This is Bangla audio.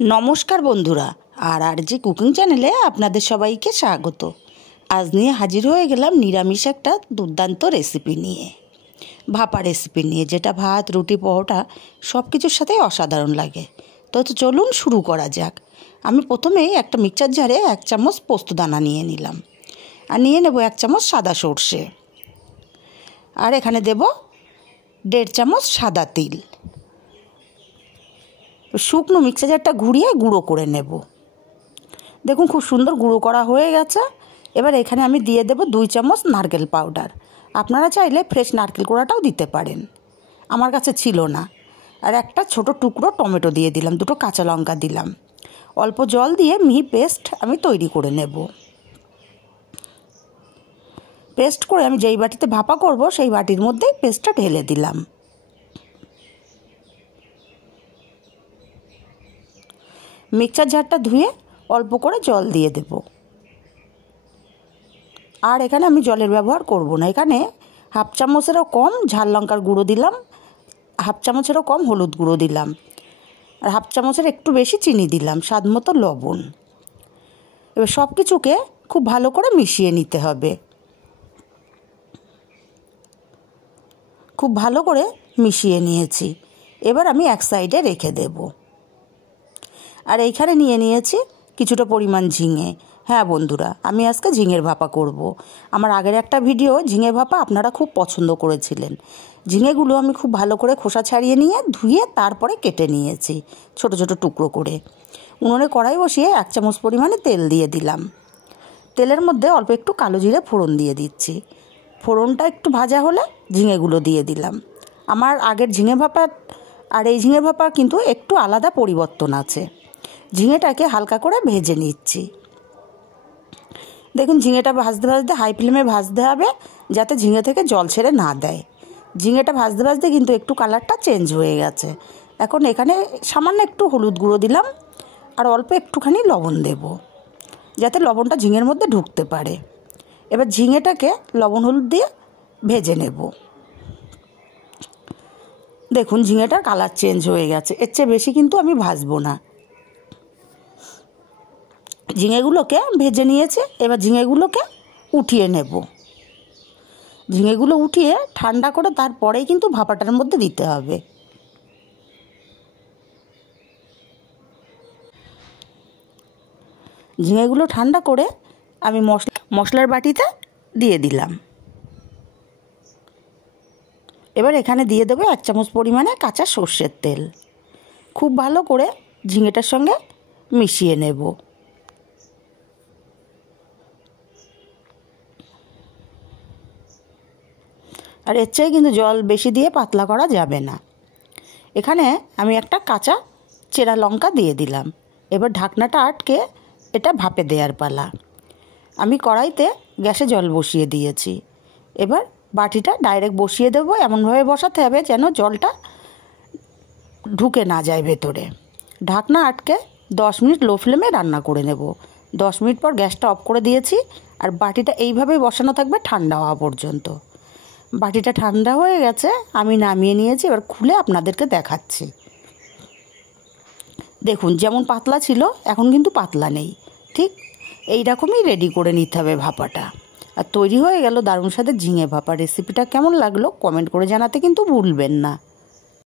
नमस्कार बंधुरा আর যে কুকিং চ্যানেলে আপনাদের সবাইকে স্বাগত। আজ নিয়ে হাজির হয়ে গেলাম নিরামিষ একটা দুর্দান্ত রেসিপি নিয়ে, ভাপা রেসিপি নিয়ে, যেটা ভাত রুটি পরোটা সব কিছুর সাথে অসাধারণ লাগে। তো চলুন শুরু করা যাক। আমি প্রথমেই একটা মিক্সচার জারে 1 চামচ পোস্তদানা নিয়ে নিলাম, আর নিয়ে নেব 1 চামচ সাদা সর্ষে, আর এখানে দেব 1.5 চামচ সাদা তিল। শুকনো মিক্সচার জারটা ঘুরিয়ে গুঁড়ো করে নেব। দেখুন খুব সুন্দর গুঁড়ো করা হয়ে গেছে। এবার এখানে আমি দিয়ে দেব 2 চামচ নারকেল পাউডার। আপনারা চাইলে ফ্রেশ নারকেল কোড়াটাও দিতে পারেন, আমার কাছে ছিল না। আর একটা ছোট টুকরো টমেটো দিয়ে দিলাম, 2টো কাঁচা লঙ্কা দিলাম। অল্প জল দিয়ে মিহি পেস্ট আমি তৈরি করে নেব। পেস্ট করে আমি যেই বাটিতে ভাপা করব সেই বাটির মধ্যেই পেস্টটা ঢেলে দিলাম। মিক্সচার জারটা ধুয়ে অল্প করে জল দিয়ে দেব। আর এখানে আমি জলের ব্যবহার করব না। এখানে 1/2 চামচেরও কম ঝাল লঙ্কার গুঁড়ো দিলাম, 1/2 চামচেরও কম হলুদ গুঁড়ো দিলাম, আর 1/2 চামচের একটু বেশি চিনি দিলাম, স্বাদ মতো লবণ। এবার সব কিছুকে খুব ভালো করে মিশিয়ে নিতে হবে। খুব ভালো করে মিশিয়ে নিয়েছি। এবার আমি এক সাইডে রেখে দেব। আর এইখানে নিয়ে নিয়েছি কিছুটা পরিমাণ ঝিঙে। হ্যাঁ বন্ধুরা, আমি আজকে ঝিঙের ভাপা করব। আমার আগের একটা ভিডিও ঝিঙে ভাপা আপনারা খুব পছন্দ করেছিলেন। ঝিঙেগুলো আমি খুব ভালো করে খোসা ছাড়িয়ে নিয়ে ধুয়ে তারপরে কেটে নিয়েছি ছোট ছোট টুকরো করে। উনুনে কড়াই বসিয়ে 1 চামচ পরিমাণে তেল দিয়ে দিলাম। তেলের মধ্যে অল্প একটু কালো জিরে ফোড়ন দিয়ে দিচ্ছি। ফোড়নটা একটু ভাজা হলে ঝিঙেগুলো দিয়ে দিলাম। আমার আগের ঝিঙে ভাপা আর এই ঝিঙে ভাপা কিন্তু একটু আলাদা পরিবর্তন আছে। ঝিঙেটাকে হালকা করে ভেজে নিচ্ছি। দেখুন ঝিঙেটা ভাজতে ভাজতে হাই ফ্লেমে ভাজতে হবে, যাতে ঝিঙে থেকে জল ছেড়ে না দেয়। ঝিঙেটা ভাজতে ভাজতে কিন্তু একটু কালারটা চেঞ্জ হয়ে গেছে। এখন এখানে সামান্য একটু হলুদ গুঁড়ো দিলাম, আর অল্প একটুখানি লবণ দেব, যাতে লবণটা ঝিঙের মধ্যে ঢুকতে পারে। এবার ঝিঙেটাকে লবণ হলুদ দিয়ে ভেজে নেব। দেখুন ঝিঙেটার কালার চেঞ্জ হয়ে গেছে। এর চেয়ে বেশি কিন্তু আমি ভাজবো না। ঝিঙেগুলোকে ভেজে নিয়েছে। এবার ঝিঙেগুলোকে উঠিয়ে নেব। ঝিঙেগুলো উঠিয়ে ঠান্ডা করে তারপরেই কিন্তু ভাপাটার মধ্যে দিতে হবে। ঝিঙেগুলো ঠান্ডা করে আমি মশলার বাটিতে দিয়ে দিলাম। এবার এখানে দিয়ে দেবো 1 চামচ পরিমাণে কাঁচা সর্ষের তেল। খুব ভালো করে ঝিঙেটার সঙ্গে মিশিয়ে নেব। আর এর চেয়ে কিন্তু জল বেশি দিয়ে পাতলা করা যাবে না। এখানে আমি একটা কাঁচা চেরা লঙ্কা দিয়ে দিলাম। এবার ঢাকনাটা আটকে এটা ভাপে দেওয়ার পালা। আমি কড়াইতে গ্যাসে জল বসিয়ে দিয়েছি। এবার বাটিটা ডাইরেক্ট বসিয়ে দেবো। এমনভাবে বসাতে হবে যেন জলটা ঢুকে না যায় ভেতরে। ঢাকনা আটকে 10 মিনিট লো ফ্লেমে রান্না করে নেব। 10 মিনিট পর গ্যাসটা অফ করে দিয়েছি। আর বাটিটা এইভাবেই বসানো থাকবে ঠান্ডা হওয়া পর্যন্ত। বাটিটা ঠান্ডা হয়ে গেছে, আমি নামিয়ে নিয়েছি। এবার খুলে আপনাদেরকে দেখাচ্ছি। দেখুন যেমন পাতলা ছিল এখন কিন্তু পাতলা নেই। ঠিক এই রকমই রেডি করে নিতে হবে ভাপাটা। আর তৈরি হয়ে গেল দারুণ স্বাদের ঝিঙে ভাপা। রেসিপিটা কেমন লাগলো কমেন্ট করে জানাতে কিন্তু ভুলবেন না।